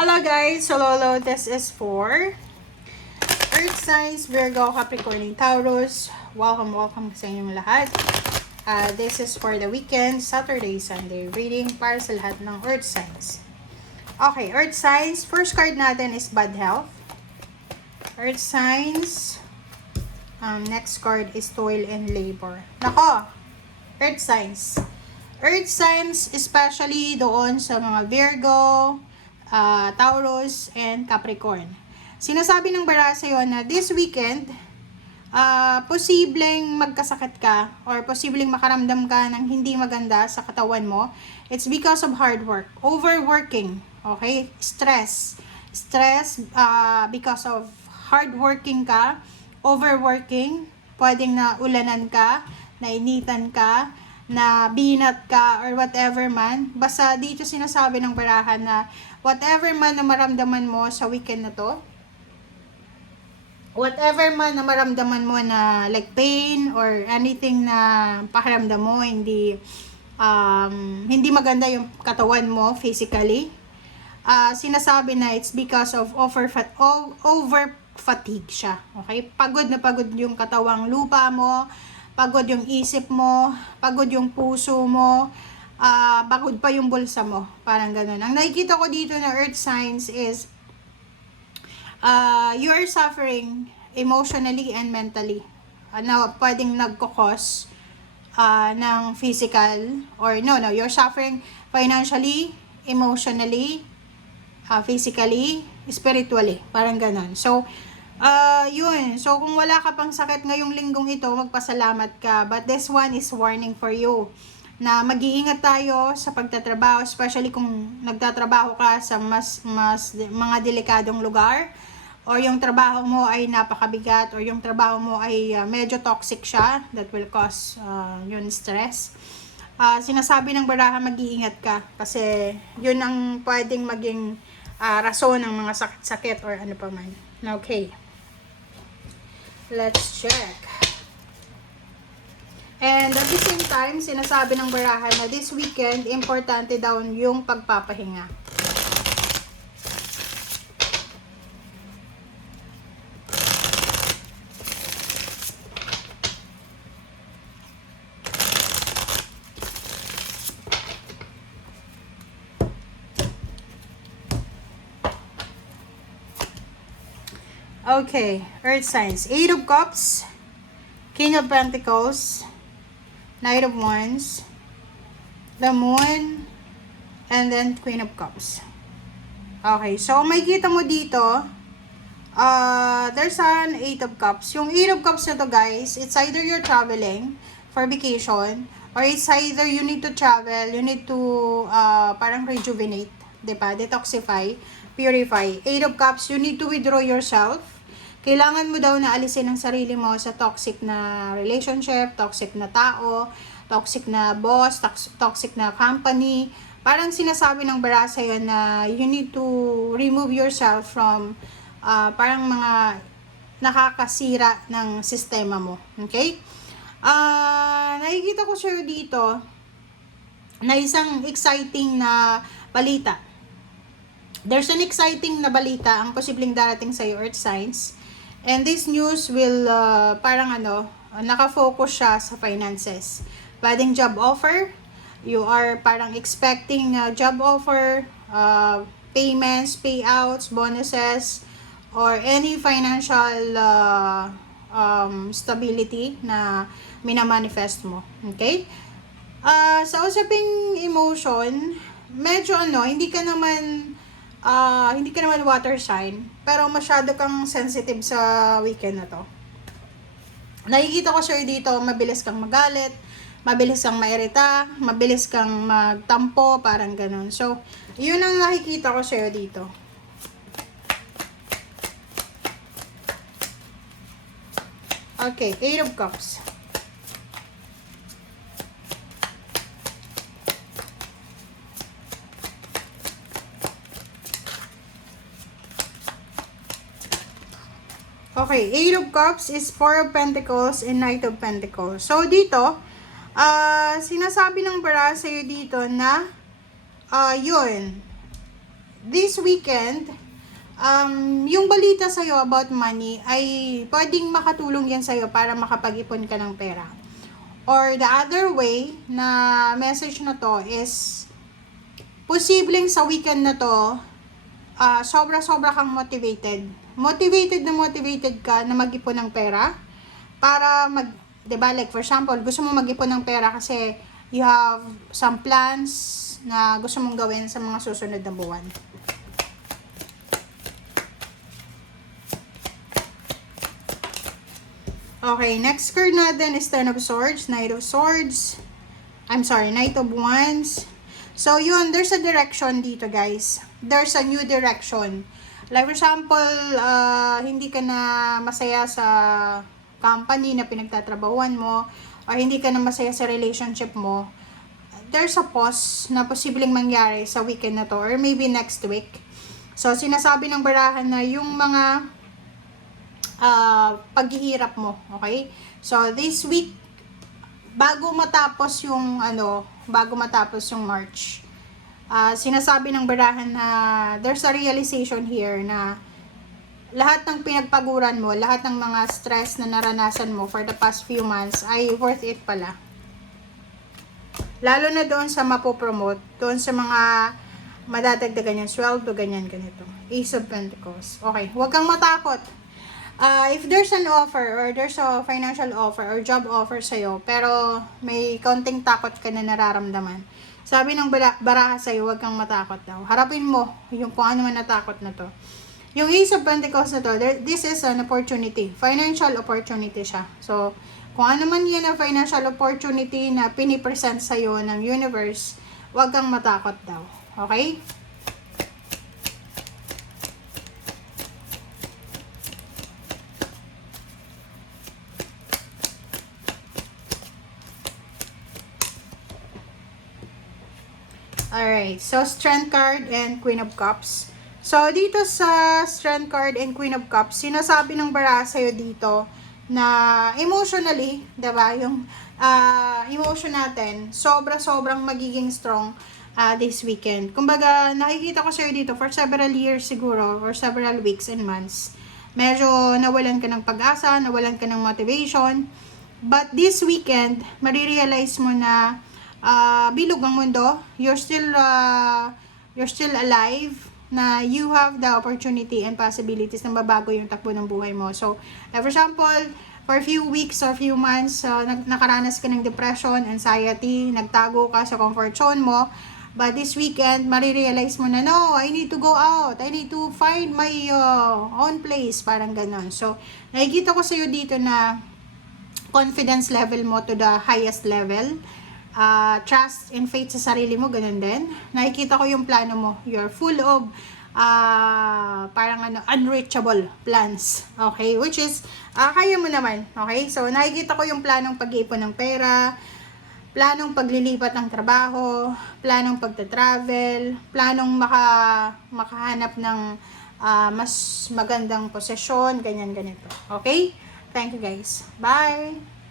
Hello guys, so Lolo, this is for Earth Signs, Virgo, Capricorn, and Taurus. Welcome sa inyong lahat. This is for the weekend, Saturday, Sunday reading para sa lahat ng Earth Signs. Okay, Earth Signs, first card natin is bad health. Earth Signs, next card is toil and labor. Nako, Earth Signs. Earth Signs, especially doon sa mga Virgo, Taurus, and Capricorn. Sinasabi ng bara sa'yo na this weekend, posibleng magkasakit ka or posibleng makaramdam ka ng hindi maganda sa katawan mo. It's because of hard work. Overworking. Okay? Stress. Because of hard working ka, overworking, pwedeng na ulanan ka, nainitan ka, na binat ka, or whatever man. Basta dito sinasabi ng barahan na whatever man na maramdaman mo sa weekend na to, whatever man na maramdaman mo na like pain or anything na pakiramdam mo, hindi maganda yung katawan mo physically, sinasabi na it's because of over fatigue siya. Okay? Pagod na pagod yung katawang lupa mo, pagod yung isip mo, pagod yung puso mo, pagod pa yung bulsa mo. Parang ganun. Ang nakikita ko dito na Earth Signs is you are suffering emotionally and mentally. Na pwedeng nagkukos ng physical or you're suffering financially, emotionally, physically, spiritually. Parang ganun. So, yun. So, kung wala ka pang sakit ngayong linggong ito, magpasalamat ka. But this one is warning for you na mag-iingat tayo sa pagtatrabaho, especially kung nagtatrabaho ka sa mas mga delikadong lugar, or yung trabaho mo ay napakabigat, or yung trabaho mo ay medyo toxic siya, that will cause yun stress. Sinasabi ng baraha, mag-iingat ka kasi yun ang pwedeng maging rason ng mga sakit-sakit or ano pa man. Okay. Let's check. And at the same time, sinasabi ng barahan na this weekend, importante daw yung pagpapahinga. Okay, Earth Signs. 8 of Cups, King of Pentacles, Knight of Wands, the Moon, and then Queen of Cups. Okay, so may kita mo dito, there's an 8 of Cups. Yung 8 of Cups na to guys, it's either you're traveling for vacation, or it's either you need to travel, you need to parang rejuvenate, diba? Detoxify, purify. 8 of Cups, you need to withdraw yourself. Kailangan mo daw na alisin ang sarili mo sa toxic na relationship, toxic na tao, toxic na boss, toxic na company. Parang sinasabi ng bara sa'yo na you need to remove yourself from parang mga nakakasira ng sistema mo. Okay? Nakikita ko sir dito na isang exciting na balita. There's an exciting na balita ang posibleng darating sa Earth Signs. And this news will nakafocus siya sa finances. Pwedeng job offer, you are parang expecting job offer, payments, payouts, bonuses, or any financial stability na minamanifest mo. Okay? Sa usaping emotion, medyo hindi ka naman water sign, pero masyado kang sensitive sa weekend na to. Nakikita ko sir dito, mabilis kang magalit, mabilis kang mairita, mabilis kang magtampo, parang ganun. So, yun ang nakikita ko sir dito. Okay, 8 of Cups. Okay, 8 of Cups is 4 of Pentacles and Knight of Pentacles. So, dito, sinasabi ng bara sa'yo dito na, yun, this weekend, yung balita sa'yo about money ay pwedeng makatulong yan sa'yo para makapag-ipon ka ng pera. Or the other way na message na to is, posibleng sa weekend na to, sobra-sobra kang motivated. Motivated ka na mag-ipon ng pera para diba, like for example, gusto mo mag-ipon ng pera kasi you have some plans na gusto mong gawin sa mga susunod na buwan. Okay, next card natin is Ten of Swords, Knight of Swords. Knight of Wands. So, yun, there's a direction dito, guys. There's a new direction. Like, for example, hindi ka na masaya sa company na pinagtatrabahuan mo, or hindi ka na masaya sa relationship mo. There's a pause na posibleng mangyari sa weekend na to, or maybe next week. So, sinasabi ng barahan na yung mga paghihirap mo, okay? So, this week, bago matapos yung March, sinasabi ng barahan na there's a realization here na lahat ng pinagpaguran mo, lahat ng mga stress na naranasan mo for the past few months ay worth it pala. Lalo na doon sa mapopromote, doon sa mga madadagdagan yung sweldo, ganyan, ganito. Ace of Pentacles. Okay, huwag kang matakot. If there's an offer or there's a financial offer or job offer sa'yo, pero may kaunting takot ka na nararamdaman, sabi ng baraha sa'yo, huwag kang matakot daw. Harapin mo yung kung ano man natakot na to. Yung Ace of Pentacles na to, this is an opportunity. Financial opportunity siya. So, kung ano man yan na financial opportunity na pinipresent sa'yo ng universe, huwag kang matakot daw. Okay? Alright, so Strength card and Queen of Cups. So, dito sa Strength card and Queen of Cups, sinasabi ng baraha sa'yo dito na emotionally, diba, yung emotion natin, sobrang magiging strong this weekend. Kumbaga, nakikita ko sa'yo dito for several years siguro, or several weeks and months. Medyo nawalan ka ng pag-asa, nawalan ka ng motivation. But this weekend, marirealize mo na bilog ang mundo, you're still alive, na you have the opportunity and possibilities na mabago yung takbo ng buhay mo. So, for example, for a few weeks or few months, nakaranas ka ng depression, anxiety, nagtago ka sa comfort zone mo, but this weekend, marirealize mo na, no, I need to go out, I need to find my own place, parang ganon. So, nakikita ko sa'yo dito na confidence level mo to the highest level. Trust and faith sa sarili mo, ganun din. Nakikita ko yung plano mo. You're full of parang unreachable plans. Okay? Which is, kaya mo naman. Okay? So, nakikita ko yung planong pag-iipon ng pera, planong paglilipat ng trabaho, planong pagta-travel, planong makahanap ng mas magandang posisyon, ganyan, ganito. Okay? Thank you guys. Bye!